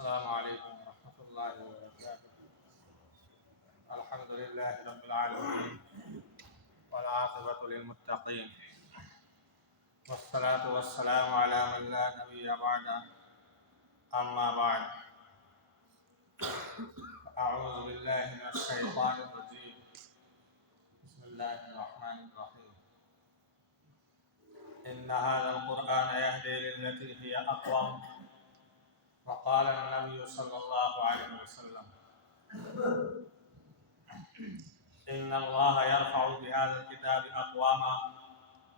السلام عليكم ورحمة الله وبركاته. الحمد لله رب العالمين والعاقبة للمتقين والصلاة والسلام على من لا نبي بعده. أما بعد، أعوذ بالله من الشيطان الرجيم. بسم الله الرحمن الرحيم. إن هذا القرآن يهدي للتي هي أقوم. وقال النبي صلى الله عليه وسلم: إن الله يرفع بهذا الكتاب أقواما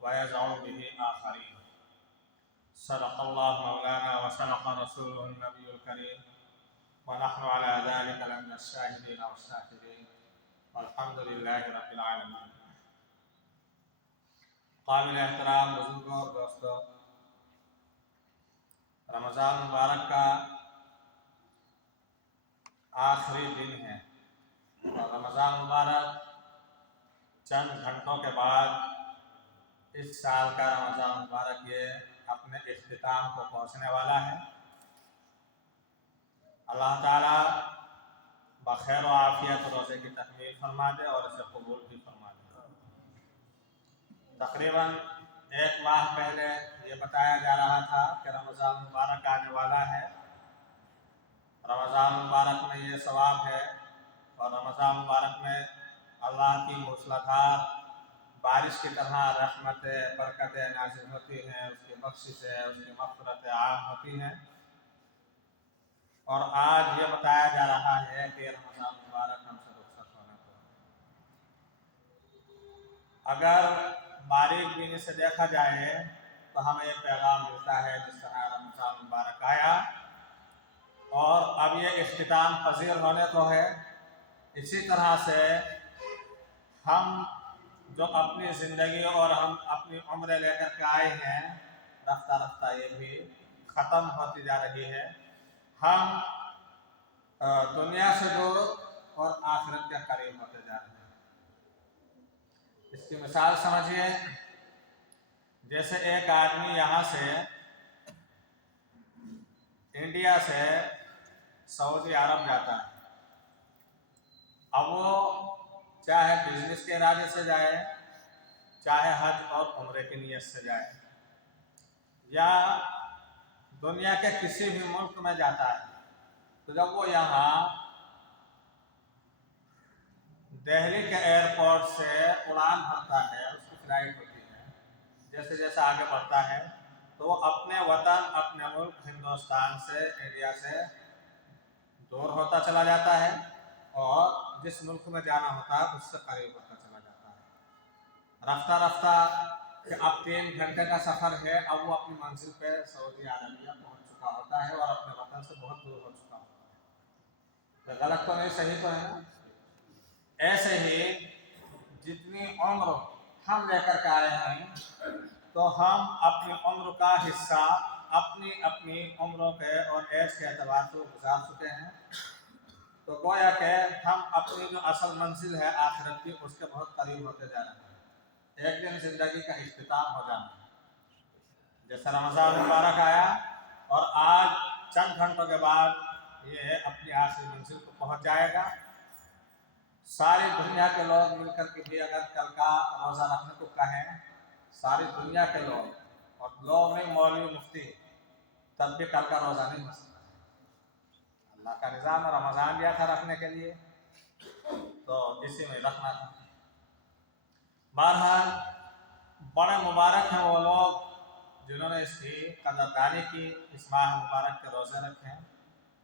ويزع به آخرين. صدق الله مولانا وصدق رسوله النبي الكريم، ونحن على ذلك لمن الشاهدين والشاكرين، والحمد لله رب العالمين. قابل احترام بزرگوں اور دوستوں، رمضان مبارک کا آخری دن ہے اور رمضان مبارک چند گھنٹوں کے بعد اس سال کا رمضان مبارک یہ اپنے اختتام کو پہنچنے والا ہے۔ اللہ تعالیٰ بخیر و عافیت روزے کی تکمیل فرما دے اور اسے قبول بھی فرما دے۔ تقریباً 1 ماہ پہلے یہ بتایا جا رہا تھا کہ رمضان مبارک آنے والا ہے، رمضان مبارک میں یہ ثواب ہے اور رمضان مبارک میں اللہ کی موسلادھار بارش کی طرح رحمتیں برکتیں نازل ہوتی ہیں، اس کی بخششیں، اس کی مغفرتیں عام ہوتی ہیں۔ اور آج یہ بتایا جا رہا ہے کہ رمضان مبارک ہم سے رخصت ہونے کو ہے۔ اگر باریک بینی سے دیکھا جائے تو ہمیں یہ پیغام ملتا ہے جس طرح رمضان مبارک آیا اور اب یہ اختتام پذیر ہونے کو ہے، اسی طرح سے ہم جو اپنی زندگی اور ہم اپنی عمریں لے کر کے آئے ہیں، رفتہ رفتہ یہ بھی ختم ہوتی جا رہی ہے۔ ہم دنیا سے دور اور آخرت کے قریب ہوتے جا رہے ہیں۔ اس کی مثال سمجھیے، جیسے ایک آدمی یہاں سے انڈیا سے سعودی عرب جاتا ہے۔ اب وہ چاہے بزنس کے ارادے سے جائے، چاہے حج اور عمرے کی نیت سے جائے، یا دنیا کے کسی بھی ملک میں جاتا ہے، تو جب وہ یہاں دہلی کے ایئرپورٹ سے اڑان بھرتا ہے، اس کی فلائٹ ہوتی ہے، جیسے جیسے آگے بڑھتا ہے تو وہ اپنے وطن، اپنے ملک ہندوستان سے، انڈیا سے دور ہوتا چلا جاتا ہے اور جس ملک میں جانا ہوتا ہے اس سے قریب ہوتا چلا جاتا ہے۔ رفتہ رفتہ کہ اب 3 گھنٹے کا سفر ہے، اب وہ اپنی منزل پہ سعودی عربیہ پہنچ چکا ہوتا ہے اور اپنے وطن سے بہت دور ہو چکا ہوتا ہے۔ تو غلط تو نہیں، صحیح تو ہے نا؟ ایسے ہی جتنی عمر ہم لے کر کے آئے ہیں تو ہم اپنی عمر کا حصہ اپنی عمروں کے اور ایج کے اعتبار سے گزار چکے ہیں، تو گویا کہ ہم اپنی جو اصل منزل ہے آخرت کی، اس کے بہت قریب ہوتے جا رہے ہیں۔ ایک دن زندگی کا اختتام ہو جانا ہے۔ جیسے رمضان مبارک آیا اور آج چند گھنٹوں کے بعد یہ اپنی آخری منزل کو پہنچ جائے گا۔ ساری دنیا کے لوگ مل کر کے بھی اگر کل کا روزہ رکھنے کو کہیں، ساری دنیا کے لوگ، اور لوگ نہیں مولوی مفتی، تب بھی کل کا روزہ نہیں رکھ سکتا۔ اللہ کا نظام رمضان دیا تھا رکھنے کے لیے، تو اسی میں رکھنا تھا۔ بہرحال بڑے مبارک ہیں وہ لوگ جنہوں نے اس کی قدردانی کی، اس ماہ مبارک کے روزے رکھے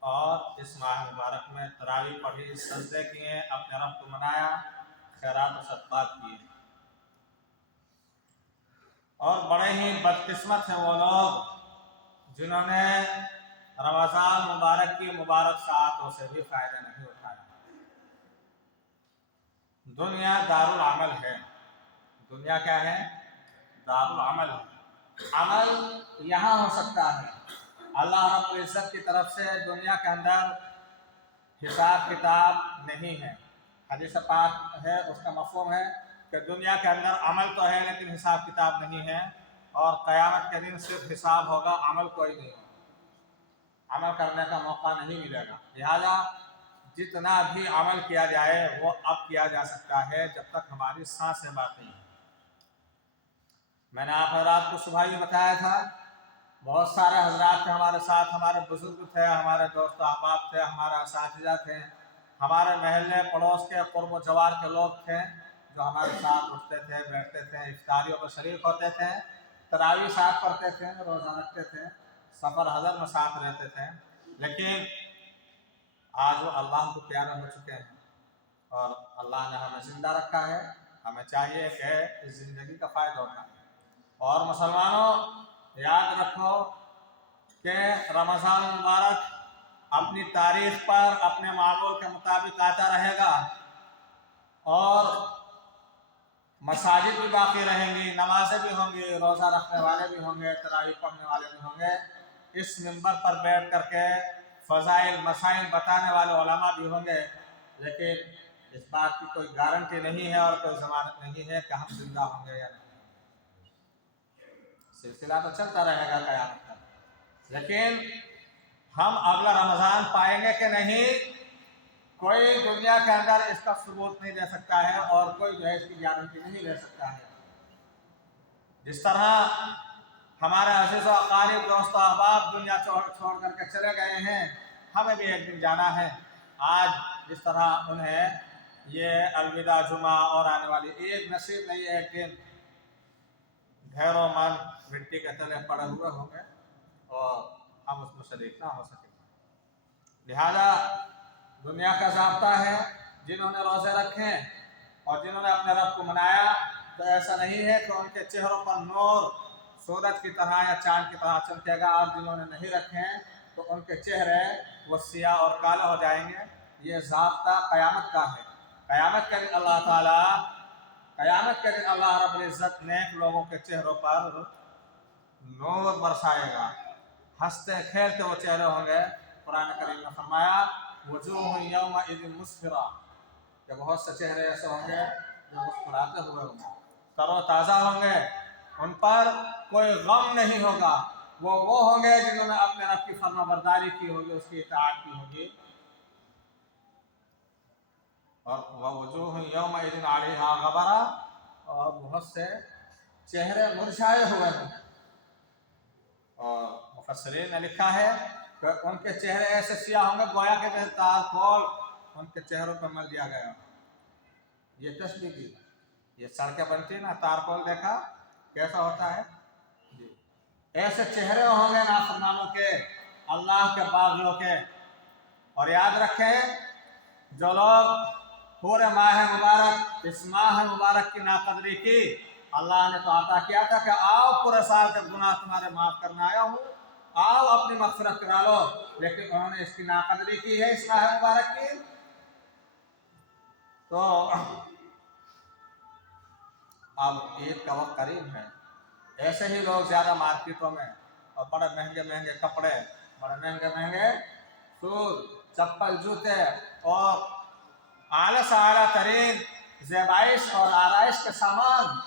اور اس ماہ مبارک میں تراویح پڑھی، سجدے کیے، اپنے رب کو منایا، خیرات و صدقات کیے۔ اور بڑے ہی بدقسمت ہیں وہ لوگ جنہوں نے رمضان مبارک کی مبارک ساعتوں سے بھی فائدہ نہیں اٹھایا۔ دنیا دارالعمل ہے۔ دنیا کیا ہے؟ دارالعمل ہے۔ عمل یہاں ہو سکتا ہے، اللہ رب العزت کی طرف سے دنیا کے اندر حساب کتاب نہیں ہے۔ حدیث پاک ہے، اس کا مفہوم ہے کہ دنیا کے اندر عمل تو ہے لیکن حساب کتاب نہیں ہے، اور قیامت کے دن صرف حساب ہوگا، عمل کوئی نہیں ہوگا۔ अमल करने का मौका नहीं मिलेगा। लिहाजा जितना भी अमल किया जाए वो अब किया जा सकता है जब तक हमारी सांसें बाकी हैं। मैंने आप हजरात को सुबह ही बताया था, बहुत सारे हजरात थे हमारे साथ, हमारे बुजुर्ग थे, हमारे दोस्त अहबाब थे, हमारे असातिज़ा थे, हमारे महल्ले पड़ोस के कुर्ब जवार के लोग थे जो हमारे साथ उठते थे, बैठते थे, इफ्तारियों में शरीक होते थे, तरावी साथ पढ़ते थे, रोज़ा रखते थे, सफ़र हज़र में साथ रहते थे। लेकिन आज वो अल्लाह को प्यारे हो चुके हैं और अल्लाह ने हमें ज़िंदा रखा है। हमें चाहिए कि इस ज़िंदगी का फ़ायदा उठाएं। और मुसलमानों याद रखो कि रमज़ान मुबारक अपनी तारीख पर अपने मामूल के मुताबिक आता रहेगा और मसाजिद भी बाकी रहेंगी, नमाज़ें भी होंगी, रोज़ा रखने वाले भी होंगे, तरावी पढ़ने वाले भी होंगे। इस मिंबर पर बैठ करके फ़ज़ाइल मसाइल बताने वाले उलमा भी होंगे, लेकिन इस बात की कोई गारंटी नहीं है और कोई ज़मानत नहीं है कि हम जिंदा होंगे या नहीं। सिलसिला तो चलता रहेगा क़यामत तक, लेकिन हम अगला रमज़ान पाएंगे कि नहीं, कोई दुनिया के अंदर इसका सबूत नहीं दे सकता है और कोई जो है इसकी गारंटी नहीं दे सकता है। जिस तरह हमारे अज़ीज़ व अक़ारिब दोस्त अहबाब दुनिया छोड़ करके चले गए हैं, हमें भी एक दिन जाना है। आज जिस तरह उन्हें ये अलविदा जुमा और आने वाली ईद नसीब नहीं है, एक दिन ढेरों मन मिट्टी के तले पड़े हुए होंगे और हम उसमें शरीक ना हो सकेंगे। लिहाजा दुनिया का ज़ाब्ता है, जिन्होंने रोज़े रखे और जिन्होंने अपने रब को मनाया, तो ऐसा नहीं है कि उनके चेहरों पर नूर सूरज की तरह या चाँद की तरह चमकेगा, और जिन्होंने नहीं रखे तो उनके चेहरे वो सियाह और काले हो जाएंगे। ये ज़ाब्ता क़यामत का है। क़यामत के दिन अल्लाह रब्बुल इज़्ज़त नेक लोगों के चेहरों पर नूर बरसाएगा, हंसते खेलते वो चेहरे होंगे। कुरान करीम ने फरमाया वजूह यौमइज़िन मुस्फ़िरा, कि बहुत से चेहरे ऐसे होंगे जो मुस्कुराते हुए होंगे, तरोताज़ा होंगे, उन पर कोई गम नहीं होगा। वो होंगे जिन्होंने अपने रब की फर्माबरदारी की होगी, उसकी इताअत की होगी। और वजूह यौमइज़िन अलैहा गबरा, और बहुत से चेहरे मुरझाए हुए हैं। और मुफस्सिरीन ने लिखा है कि उनके चेहरे ऐसे सियाह होंगे गोया के जैसे तारकोल उनके चेहरों पर मल दिया गया। ये तस्बीह की, ये सड़कें बनती है ना, तारकोल देखा कैसा होता है जी, ऐसे चेहरे होंगे नाफरमानों के, अल्लाह के बाग़ियों के। और याद रखें, जो लोग पूरे माह मुबारक, इस माह मुबारक की नाकदरी की, अल्लाह ने तो अता किया था कि आओ पूरे साल के गुनाह तुम्हारे माफ़ करने आया हूँ, आओ अपनी मग़फ़िरत करा लो, लेकिन उन्होंने इसकी नाकदरी की है इस माह मुबारक की। तो अब ईद का वक्त करीब है, ऐसे ही लोग ज़्यादा मार्केटों में और बड़े महंगे महंगे कपड़े, बड़े महंगे महंगे शूज़, चप्पल, जूते और आला से आला तरीन ज़ेबाइश और आराइश के सामान,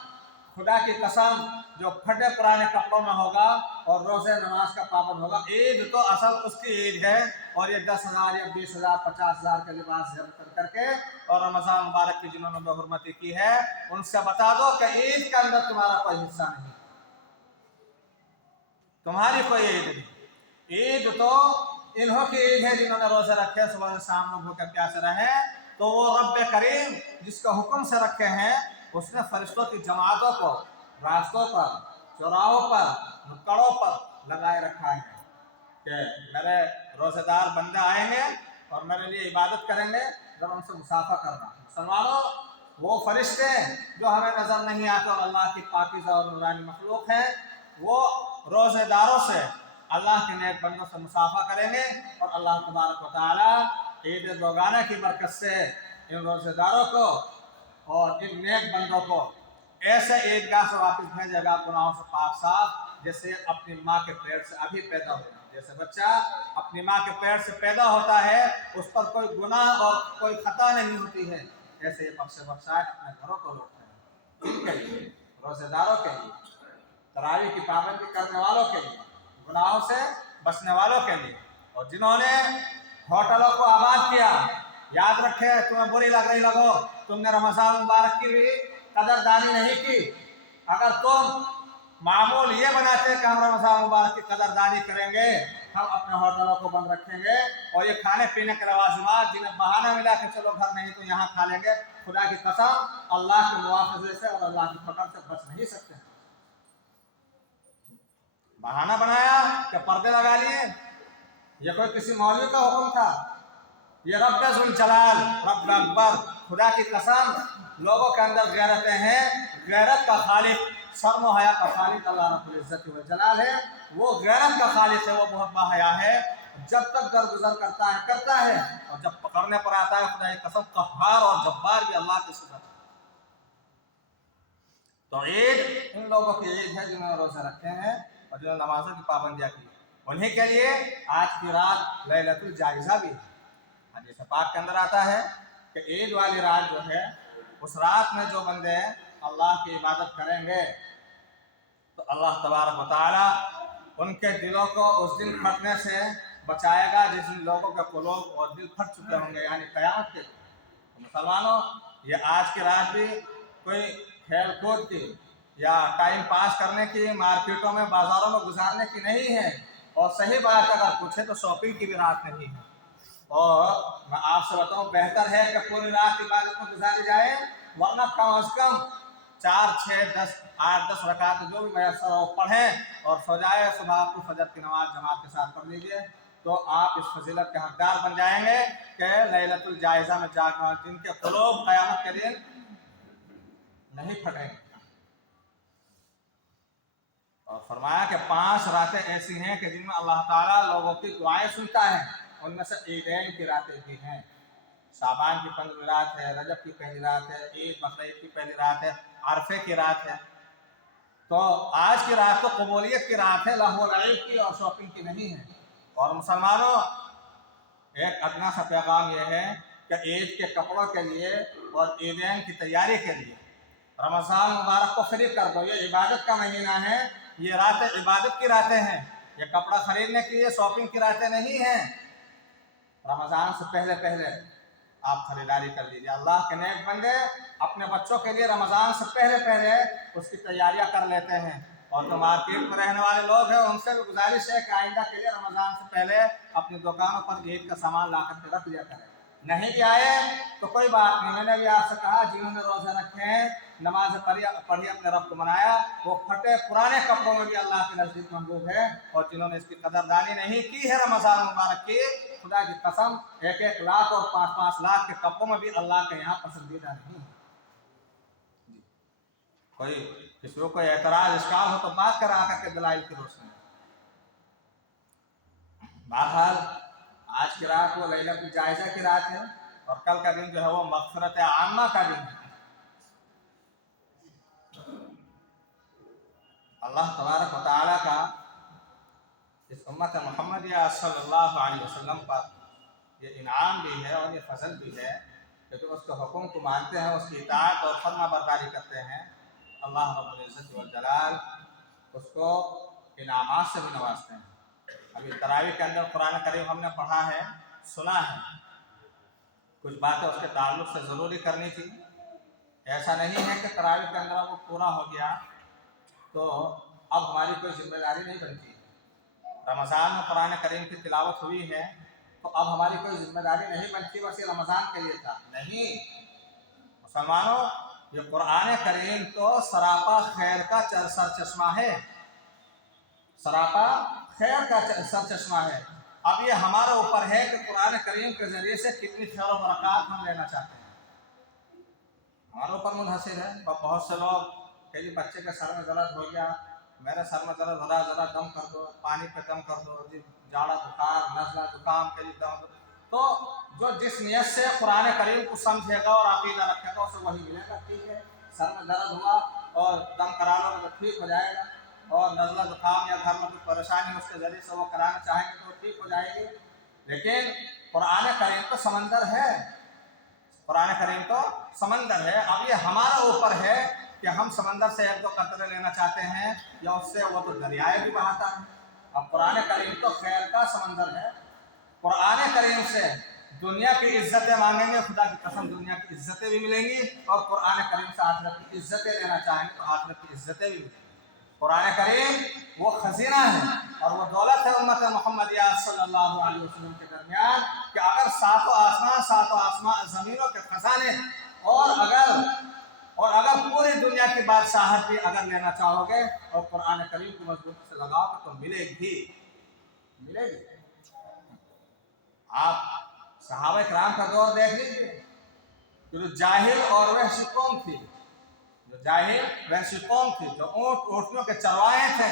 खुदा की कसम जो फटे पुराने कपड़ों में होगा और रोज़े नमाज का पाबंद होगा। ईद तो असल उसकी ईद है, और ये 10,000 या 20,000 50,000 के लिबास जब करके और रमज़ान मुबारक की जिन्होंने बेहुरमती की है, उनसे बता दो कि ईद के अंदर तुम्हारा कोई हिस्सा नहीं, तुम्हारी कोई ईद नहीं। ईद तो इन्हों की ईद है जिन्होंने रोज़े रखे, सुबह से शाम में भूखे प्यासे रहे। तो वो रब्बे करीम जिसका हुक्म से रखे हैं, उसने फरिश्तों की जमातों को रास्तों पर, चौराहों पर, नुक्कड़ों पर लगाए रखा है कि मेरे रोज़ेदार बंदे आएंगे और मेरे लिए इबादत करेंगे, जब उनसे मुसाफा करना। मुसलमानों, वो फरिश्ते जो हमें नज़र नहीं आते और अल्लाह की पाकीज़ा और नूरानी मखलूक हैं, वो रोज़ेदारों से, अल्लाह के नेक बंदों से मुसाफा करेंगे। और अल्लाह तबारक व तआला ईद रोज़ाना की बरकत से इन रोज़ेदारों को और इन नेक बंदों को ऐसे ईदगाह से वापस भेजेगा, गुनाहों से पाक साफ, जैसे अपनी माँ के पेट से अभी पैदा हुआ। जैसे बच्चा अपनी माँ के पेट से पैदा होता है, उस पर कोई गुनाह और कोई खता नहीं होती है, ऐसे ये बख्शाए अपने घरों को लौटते हैं। किनके लिए? रोज़ेदारों के लिए, तरावी की पाबंदी करने वालों के लिए, गुनाहों से बचने वालों के लिए। और जिन्होंने होटलों को आबाद किया, याद रखे, तुम्हें बुरी लग रही लगो, तुमने रमजान मुबारक की भी कदरदानी नहीं की। अगर तुम मामूल ये बनाते कि हम रमजान मुबारक की कदरदानी करेंगे, हम अपने होटलों को बंद रखेंगे और ये खाने पीने के लवाजिमात जिन्हें बहाना मिला कि चलो घर नहीं तो यहाँ खा लेंगे, खुदा की कसम अल्लाह के मुआवजे से और अल्लाह की पकड़ से बच नहीं सकते। बहाना बनाया कि पर्दे लगा लिए, ये कोई किसी मौलवी का हुक्म था? ये रब जुल जलाल, रब अकबर, खुदा की कसम लोगों के अंदर गैरतें हैं। गैरत का खालिक, शर्म और हया का खालिक अल्लाह रब्बुल इज्जत व जलाल है। वो गैरत का खालिक है, वो बहुत बाहया है। जब तक दरगुजर करता है और जब पकड़ने पर आता है खुदा की कसम कहार और जब्बार भी अल्लाह की सिफत। तो ईद इन लोगों की ईद है जिन्होंने रोजे रखे हैं और जिन्होंने नमाजों की पाबंदियां की, उन्हीं के लिए आज की रात लैलतुल जायज़ा भी है। हदीस पाक के अंदर आता है कि ईद वाली रात जो है, उस रात में जो बंदे अल्लाह की इबादत करेंगे तो अल्लाह तबारक व तआला उनके दिलों को उस दिन फटने से बचाएगा जिस लोगों के कुलूब और दिल फट चुके होंगे, यानी क़यामत के। तो मुसलमानों, ये आज की रात भी कोई खेल कूद की या टाइम पास करने की, मार्केटों में बाजारों में गुजारने की नहीं है। और सही बात अगर पूछे तो शॉपिंग की भी रात नहीं है। और मैं आपसे बताऊं, बेहतर है कि पूरी रात इबादत में गुजारी जाए, वरना कम अज कम 4, 6, 10, 8, 10 रकात जो भी मैसर हो पढ़ें और सो जाए। सुबह को फजर की नमाज जमात के साथ पढ़ लीजिए, तो आप इस फजीलत के हकदार बन जाएंगे कि लैलतुल जायज़ा में जागना, जिनके कुलूब क़यामत के दिन नहीं फटेंगे। और फरमाया कि 5 रातें ऐसी हैं कि जिनमें अल्लाह ताला लोगों की दुआएं सुनता है। उनमें से ईदैन की रातें भी हैं। शाबान की 15वीं रात है, रजब की पहली रात है, ईद बकरीद की पहली रात है, अरफे की रात है। तो आज की रात तो कबूलियत की रात है, लहव लईब की और शॉपिंग की नहीं है। और मुसलमानों, एक अदना सा पैगाम यह है कि ईद के कपड़ों के लिए और ईदैन की तैयारी के लिए रमज़ान मुबारक को खरीद कर दो। ये इबादत का महीना है, ये रातें इबादत की रातें हैं। ये कपड़ा खरीदने की, ये शॉपिंग की रातें नहीं हैं। रमज़ान से पहले पहले आप खरीदारी कर लीजिए। अल्लाह के नेक बंदे अपने बच्चों के लिए रमज़ान से पहले पहले उसकी तैयारियां कर लेते हैं। और जो मार्केट में रहने वाले लोग हैं उनसे भी गुजारिश है कि आइंदा के लिए रमज़ान से पहले अपनी दुकानों पर ईद का सामान ला करके रख लिया करें। नहीं भी आए तो कोई बात नहीं। मैंने भी आपसे कहा, जिन्होंने रोज़े रखे हैं, नमाज पढ़ी, अपने रब को मनाया, वो फटे पुराने कपड़ों में भी अल्लाह के नज़दीक महबूब है। और जिन्होंने इसकी कदरदानी नहीं की है रमज़ान मुबारक की, खुदा की कसम 1-1 लाख और 5-5 लाख के कपड़ों में भी अल्लाह के यहाँ पसंदीदा नहीं। कोई किसी को कोई एतराज इश्काल हो तो बात करा करके दलाइल की रोशनी। बहरहाल आज की रात वो लैलतुल जायज़ा की रात है और कल का दिन जो है वो मग़फ़िरत आम्मा का दिन है। अल्लाह तबारक व तआला का इस उम्मत मुहम्मदिया सल्लल्लाहु अलैहि वसल्लम पर ये इनाम भी है और ये फजल भी है कि जो उसके हुक्म को मानते हैं, उसकी इताअत और फर्मा बरदारी करते हैं, अल्लाह रब्बुल इज्जत व जलाल उसको इनामात से भी नवाजते हैं। अभी तरावी के अंदर कुरान करीम हमने पढ़ा है, सुना है, कुछ बातें उसके ताल्लुक से ज़रूरी करनी थी। ऐसा नहीं है कि तरावी के अंदर वो पूरा हो गया तो अब हमारी कोई जिम्मेदारी नहीं बनती। रमज़ान में कुरान करीम की तिलावत हुई है तो अब हमारी कोई जिम्मेदारी नहीं बनती, बस ये रमज़ान के लिए था। नहीं मुसलमानों, ये कुरान करीम तो सरापा खैर का सरचश्मा है, सरापा खैर का सरचश्मा है। अब ये हमारे ऊपर है कि कुरान करीम के ज़रिए से कितनी खैर और बरक़ात हम लेना चाहते हैं, हमारे ऊपर मुनहसिर है। बहुत से लोग कि जी बच्चे के सर में दर्द हो गया, मेरे सर में दर्द हो रहा, ज़रा दम कर दो, पानी पे दम कर दो, जी जाड़ा बुखार नज़ला जुकाम के लिए दम। तो जो जिस नियत से कुरान करीम को समझेगा और अक़ीदा रखेगा उसे वही मिलेगा। ठीक है, सर में दर्द हुआ और दम करा लो तो ठीक हो जाएगा, और नज़ला जुकाम या घर में कोई परेशानी उसके ज़रिए से वो कराना चाहेंगे तो ठीक हो जाएगी। लेकिन कुरान करीम तो समंदर है, कुरान करीम तो समंदर है। अब ये हमारा ऊपर है कि हम समंदर से 1-2 कतरे लेना चाहते हैं या उससे वो तो दरियाए भी बहाता है। अब कुरान करीम तो खैर का समंदर है, कुरान करीम से दुनिया की इज्जतें मांगेंगे, खुदा की कसम दुनिया की इज्जतें भी मिलेंगी, और कुरान करीम से आखिरत की इज्जतें लेना चाहेंगे तो आखिरत की इज्जतें भी मिलेंगी। कुरान करीम वो खजीना है और वो दौलत है उम्मत मुहम्मदिया सल्लल्लाहु अलैहि वसल्लम के दरमियान कि अगर सातों आसमान ज़मीनों के खजाने और अगर पूरी दुनिया की बादशाहत भी अगर लेना चाहोगे और कुरान करीम को मजबूती से लगाओगे तो मिलेगी। आप सहाबा किराम का दौर देख लीजिए कि जो जाहिल और वहशी कौम थी, जो ऊँटों के चरवाहे थे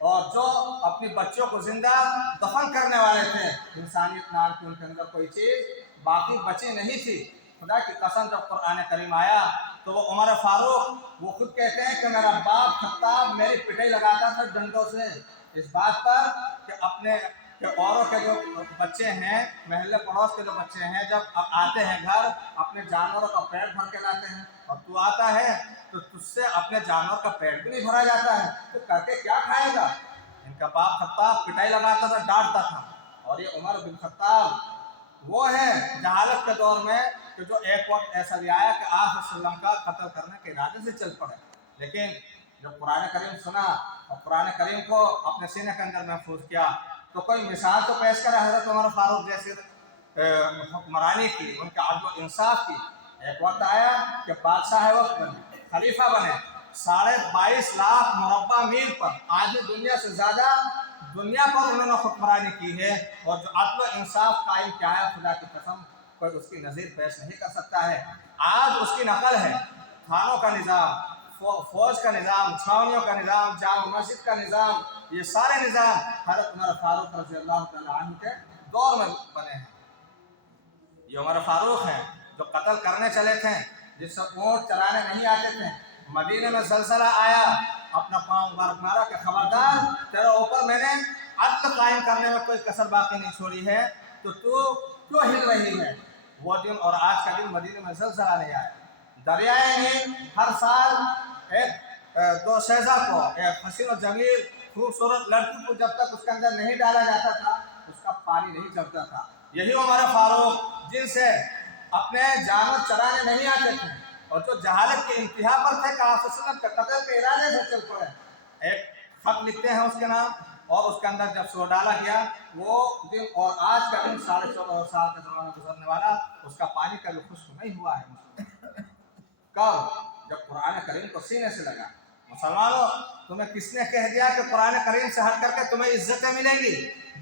और जो अपनी बच्चों को जिंदा दफन करने वाले थे, इंसानियत नाम की उनके अंदर कोई चीज बाकी बची नहीं थी। खुदा की कसम जब कुरान करीम आया तो वो उमर फारूक वो खुद कहते हैं कि मेरा बाप खत्ताब मेरी पिटाई लगाता था डंडों से इस बात पर कि औरों के जो बच्चे हैं, महल्ले पड़ोस के जो बच्चे हैं, जब आते हैं घर अपने जानवरों का पेट भर के लाते हैं और तू आता है तो तुझसे अपने जानवर का पेट भी नहीं भरा जाता है, तो करके क्या खाएगा। इनका बाप खत्ताब पिटाई लगाता था, डांटता था। और ये उमर बिन खत्ताब वो है जहालत के दौर में कि जो एक वक्त ऐसा भी आया कि आप सल्लम का कत्ल करने के इरादे से चल पड़े, लेकिन जब कुरान करीम सुना और कुरान करीम को अपने सीने के अंदर महफूज किया तो कोई मिसाल तो पेश करे हज़रत उमर फारूक जैसे हुक्मरानी की, उनके अदल इंसाफ की। एक वक्त आया कि बादशाह वक्त बने, खलीफा बने, 22.5 लाख मुरब्बा मील पर, आधी दुनिया से ज़्यादा दुनिया पर उन्होंने हुक्मरानी की है और जो अदल इंसाफ कायम किया है, खुदा की कसम कोई उसकी नज़ीर पेश नहीं कर सकता है। आज उसकी नकल है थानों का निज़ाम, फौज का निज़ाम, छावनियों का निज़ाम, जामा मस्जिद का निज़ाम, ये सारे निज़ाम हज़रत उमर फारूक रज़ी अल्लाह तआला अन्हु के दौर में बने हैं। ये उमर फारूक हैं जो कत्ल करने चले थे, जिससे ऊँट चलाने नहीं आते थे। मदीने में ज़लज़ला आया, अपना पाँव मुबारक मारा कि खबरदार तेरे ऊपर मैंने अदल कायम करने में कोई कसर बाकी नहीं छोड़ी है, तो तू क्यों हिल रही है। वो दिन और आज का दिन मदीने में ज़लज़ला नहीं आया। दरियाए नील हर साल दो शहज़ा को, एक हसीन और जमील खूबसूरत लड़की को जब तक उसके अंदर नहीं डाला जाता था उसका पानी नहीं चढ़ता था। यही उमर फारूक जिनसे अपने जानवर चराने नहीं आते थे और जो जहालत के इंतहा पर थे के कत्ल के इरादे से चल पड़े, एक खत लिखते हैं उसके नाम और उसके अंदर जब सो डाला गया वो दिन और आज का दिन 14.5 साल का जमाना गुजरने वाला, उसका पानी कभी खुश्क नहीं हुआ है। कब? जब कुरान करीम को सीने से लगा। मुसलमानों, तुम्हें किसने कह दिया कि कुरान करीम से हट करके तुम्हें इज्जतें मिलेंगी?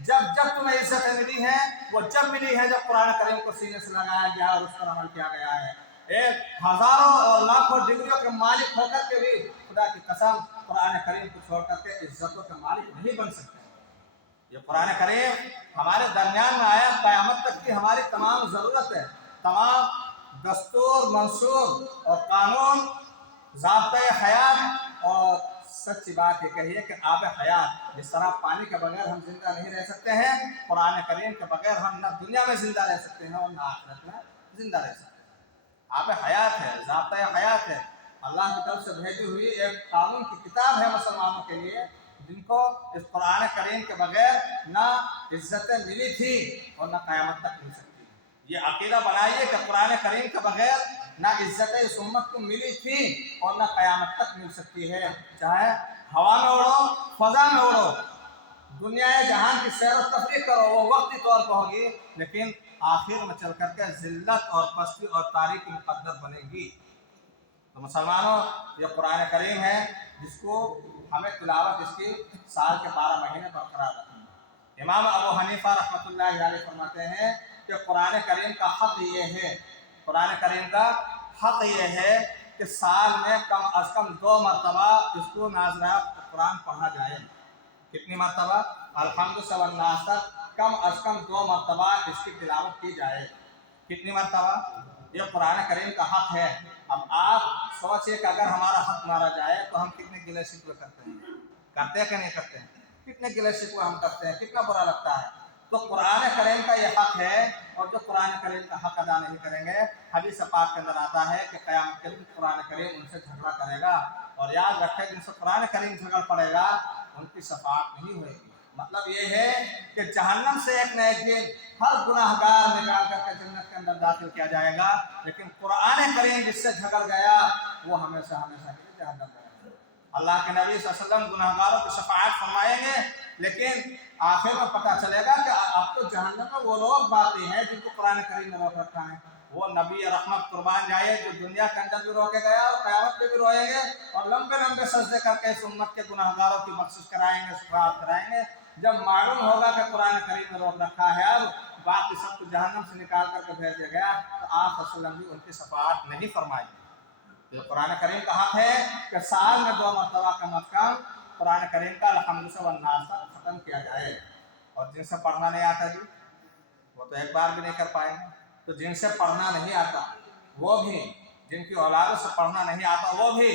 जब तुम्हें इज्जतें मिली हैं वो जब मिली है जब कुरान करीम को सीने से लगाया गया और उस पर अमल किया गया है। एक हजारों और लाखों डिग्रियों के मालिक होकर के भी खुदा की कसम कुरान करीम को छोड़ करके इज्जतों के मालिक नहीं बन सकते। ये कुरान करीम हमारे दरमियान में आया, क़यामत तक की हमारी तमाम ज़रूरत है, तमाम दस्तूर मंसूर और कानून ज़ाब्ता हयात। और सच्ची बात ये कही है कि आब हयात, जिस तरह पानी के बगैर हम जिंदा नहीं रह सकते हैं, कुरान करीम के बगैर हम न दुनिया में जिंदा रह सकते हैं और न आखिरत में जिंदा रह सकते हैं। आब हयात है, ज़ाब्ता हयात है, अल्लाह की तरफ से भेजी हुई एक कानून की किताब है मुसलमानों के लिए, जिनको इस कुरान करीम के बगैर ना इज्जतें मिली थी और न क़यामत तक मिल सकती। ये अकीदा बनाइए कि कुरान करीम के बगैर ना इज्जतें इस उम्मत को मिली थी और ना क़यामत तक मिल सकती है। चाहे हवा में उड़ो, फजा में उड़ो, दुनिया जहान की सैर और तफरीह करो, वो वक्ती तौर पर होगी, लेकिन आखिर में चल करके जिल्लत और पस्ती और तारीकी मुक़द्दर बनेगी। तो मुसलमानों, ये कुरान करीम है जिसको हमें तिलावत इसकी साल के 12 महीने बरकरार रखनी है। इमाम अबू हनीफा रहमतुल्लाहि अलैहि फरमाते हैं कि कुरान करीम का हक़ ये है, कुरान करीम का हक़ ये है कि साल में कम अज़ कम 2 मरतबा इसको नाज़िला कुरान पढ़ा जाए। कितनी मरतबा? अल्हम्दु से वन्नास तक कम अज़ कम 2 मरतबा इसकी तिलावत की जाए। कितनी मरतबा? ये कुरान करीम का हक़ है। अब आप सोचिए कि अगर हमारा हक़ मारा जाए तो हम कितने गिले शिकवे करते हैं कि नहीं करते हैं? कितने गिले शिकवे हम करते हैं, कितना बुरा लगता है। तो कुरान करीम का ये हक़ है और जो कुरान करीम का हक़ अदा नहीं करेंगे, हदीस पाक के अंदर आता है कि क़यामत के दिन कुरान करीम उनसे झगड़ा करेगा। और याद रखें, जिनसे कुरान करीम झगड़ पड़ेगा उनकी शफ़ाअत नहीं होगी, मतलब ये है कि जहन्नम से एक न एक दिन हर गुनाहगार निकाल करके जन्नत के अंदर दाखिल किया जाएगा, लेकिन कुरान करीम जिससे झगड़ गया वो हमेशा हमेशा के लिए जहन्नम में रहेगा। अल्लाह के नबी सल्लल्लाहु अलैहि वसल्लम गुनाहगारों की शफाअत फरमाएंगे, लेकिन आखिर में पता चलेगा कि अब तो जहन्नम में वो लोग बाकी हैं जिनको कुरान करीम ने रोक रखा है। वो नबी रहमत कुर्बान जाए जो दुनिया के अंदर भी रोके गया और क़यामत में भी रोएंगे और लंबे लंबे सजदे करके इस उम्मत के गुनाहगारों की बख्शिश कराएंगे, शफाअत कराएंगे। जब मालूम होगा कि कुरान करीम में रोक रखा है, अब बाकी सब कुछ जहन्नम से निकाल करके भेज दिया गया, तो आप वसल्लम भी उनकी शफाअत नहीं फरमाई। तो कुरान करीम का हक है कि साल में 2 मरतबा कम अज कम कुरान करीम का अल्हम्दु से वन्नास तक ख़त्म किया जाए। और जिनसे पढ़ना नहीं आता जी वो तो एक बार भी नहीं कर पाएंगे। तो जिनसे पढ़ना नहीं आता वो भी, जिनकी औलादों से पढ़ना नहीं आता वो भी,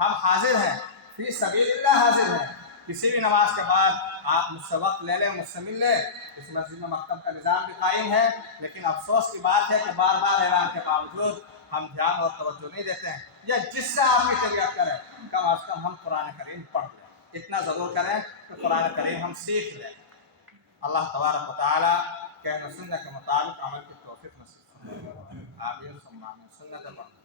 हम हाजिर हैं, फी सबीलिल्लाह हाजिर हैं। किसी भी नमाज के बाद आप मुझसे वक्त ले लें, मुझसे मिल लें। इस मस्जिद में मकतब का निज़ाम भी कायम है, लेकिन अफसोस की बात है कि बार बार ऐलान के बावजूद हम ध्यान और तवज्जो नहीं देते हैं। या जिससे आपकी तबीयत करे कम अज़ कम हम कुरान करीम पढ़ लें, इतना ज़रूर करें कि कुरान करीम हम सीख लें। अल्लाह तबारक व तआला कहने सुन्नत के मुताबिक अमल की तौफीक नसीब फरमाए। आमीन सुन्नत पढ़ना।